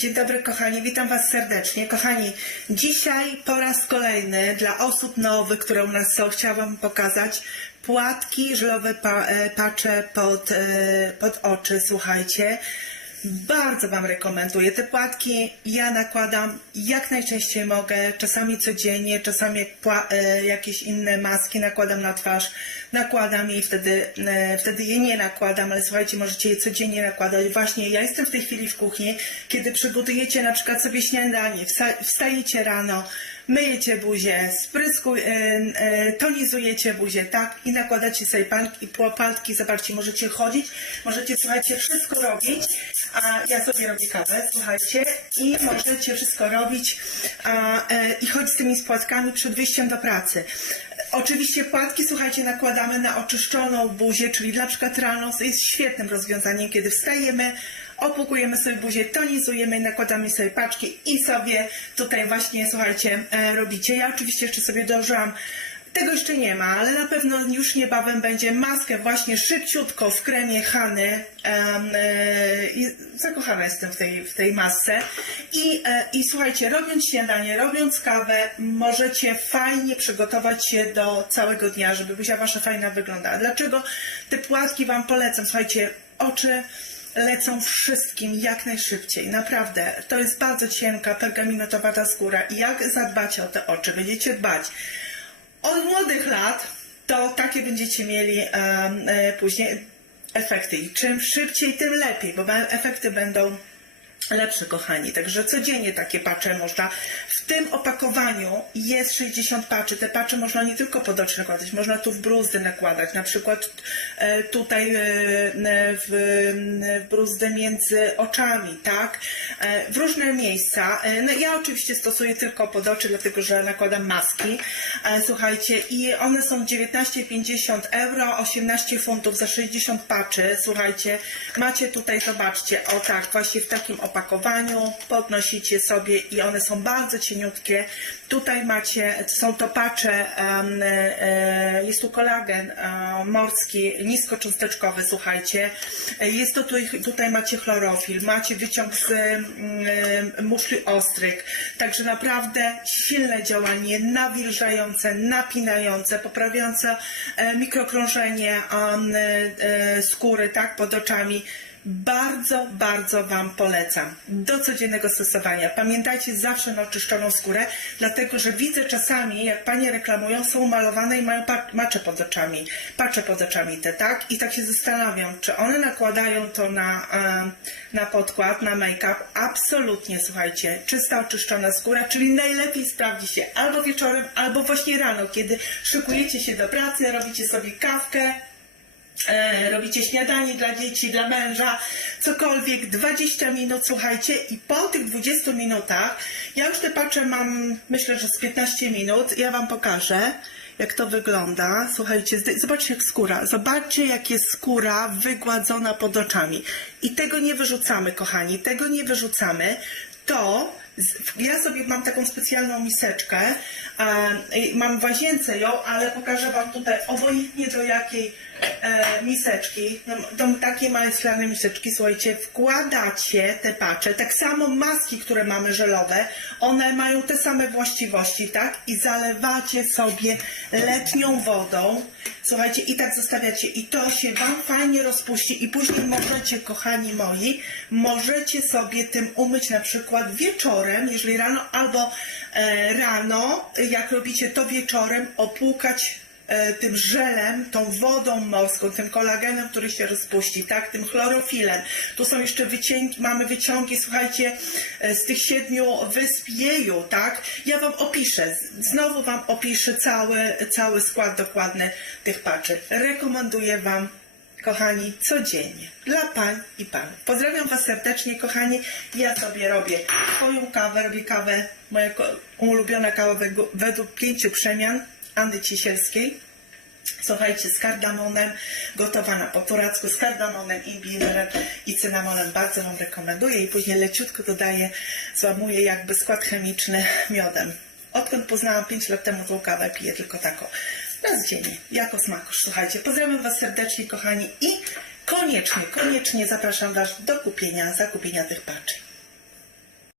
Dzień dobry kochani, witam Was serdecznie. Kochani, dzisiaj po raz kolejny dla osób nowych, które u nas są, chciałam pokazać płatki żelowe pa, e, pacze pod, e, pod oczy, słuchajcie. Bardzo Wam rekomenduję. Te płatki ja nakładam jak najczęściej mogę, czasami codziennie, czasami e, jakieś inne maski nakładam na twarz, nakładam je i wtedy, e, wtedy je nie nakładam, ale słuchajcie, możecie je codziennie nakładać. Właśnie ja jestem w tej chwili w kuchni, kiedy przygotujecie na przykład sobie śniadanie, wsta- wstajecie rano, myjecie buzię, spryskuj, e, e, tonizujecie buzię, tak? I nakładacie sobie palki, płatki, zobaczcie, możecie chodzić, możecie, słuchajcie, wszystko robić, a ja sobie robię kawę, słuchajcie, i możecie wszystko robić a, e, i chodzić z tymi płatkami przed wyjściem do pracy. Oczywiście płatki, słuchajcie, nakładamy na oczyszczoną buzię, czyli dla przykład rano jest świetnym rozwiązaniem, kiedy wstajemy, opłukujemy sobie buzię, tonizujemy, nakładamy sobie paczki i sobie tutaj właśnie, słuchajcie, e, robicie. Ja oczywiście jeszcze sobie dołożyłam tego jeszcze nie ma, ale na pewno już niebawem będzie maskę właśnie szybciutko w kremie Hany. Em, e, zakochana jestem w tej, w tej masce. I, e, I słuchajcie, robiąc śniadanie, robiąc kawę, możecie fajnie przygotować się do całego dnia, żeby buzia wasza fajna wyglądała. Dlaczego te płatki Wam polecam? Słuchajcie, oczy lecą wszystkim jak najszybciej. Naprawdę, to jest bardzo cienka, pergaminotowata skóra i jak zadbacie o te oczy, będziecie dbać od młodych lat, to takie będziecie mieli e, później efekty. I czym szybciej, tym lepiej, bo efekty będą lepsze, kochani. Także codziennie takie pacze można. W tym opakowaniu jest 60 paczy. Te pacze można nie tylko pod oczy nakładać, można tu w bruzdy nakładać. Na przykład e, tutaj e, w, w bruzdę między oczami, tak? E, w różne miejsca. No ja oczywiście stosuję tylko pod oczy, dlatego że nakładam maski. Słuchajcie, i one są 19,50 euro, 18 funtów za 60 paczy. Słuchajcie, macie tutaj, zobaczcie, o tak, właśnie w takim opakowaniu podnosicie sobie i one są bardzo cieniutkie. Tutaj macie, są to pacze, em, e, jest tu kolagen e, morski, niskocząsteczkowy, słuchajcie. E, Jest to tutaj, macie chlorofil, macie wyciąg z mm, muszli ostrych. Także naprawdę silne działanie, nawilżające, napinające, poprawiające e, mikrokrążenie e, e, skóry, tak, pod oczami. Bardzo, bardzo Wam polecam do codziennego stosowania. Pamiętajcie zawsze na oczyszczoną skórę, dlatego że widzę czasami, jak Panie reklamują, są malowane i mają macze pod oczami, pacze pod oczami te, tak? I tak się zastanawiam, czy one nakładają to na, na podkład, na make-up? Absolutnie, słuchajcie, czysta, oczyszczona skóra, czyli najlepiej sprawdzi się albo wieczorem, albo właśnie rano, kiedy szykujecie się do pracy, robicie sobie kawkę, e, robicie śniadanie dla dzieci, dla męża, cokolwiek, 20 minut, słuchajcie, i po tych 20 minutach, ja już te pacze mam, myślę, że z 15 minut, ja Wam pokażę, jak to wygląda. Słuchajcie, zobaczcie jak skóra, zobaczcie jak jest skóra wygładzona pod oczami. I tego nie wyrzucamy, kochani, tego nie wyrzucamy. To ja sobie mam taką specjalną miseczkę, e, mam w łazience ją, ale pokażę Wam tutaj obojętnie do jakiej e, miseczki, no, do takiej małej szklanej miseczki, słuchajcie, wkładacie te pacze, tak samo maski, które mamy żelowe, one mają te same właściwości, tak? I zalewacie sobie letnią wodą, słuchajcie, i tak zostawiacie. I to się Wam fajnie rozpuści. I później możecie, kochani moi, możecie sobie tym umyć na przykład wieczorem, jeżeli rano, albo e, rano, jak robicie to wieczorem, opłukać e, tym żelem, tą wodą morską, tym kolagenem, który się rozpuści, tak, tym chlorofilem. Tu są jeszcze wycięgi, mamy wyciągi, słuchajcie, e, z tych siedmiu wysp Jeju, tak. Ja Wam opiszę, znowu Wam opiszę cały, cały skład dokładny tych paczy. Rekomenduję Wam kochani, codziennie. Dla pań i panów. Pozdrawiam Was serdecznie, kochani. Ja sobie robię swoją kawę, robię kawę, moja ulubiona kawa według pięciu przemian Anny Cisielskiej. Słuchajcie, z kardamonem, gotowana po turacku, z kardamonem, imbirem i cynamonem. Bardzo Wam rekomenduję i później leciutko dodaję, złamuję jakby skład chemiczny miodem. Odkąd poznałam 5 lat temu tą kawę, piję tylko taką. Raz dziennie, jako smakosz. Słuchajcie, pozdrawiam Was serdecznie, kochani i koniecznie, koniecznie zapraszam Was do kupienia, zakupienia tych paczy.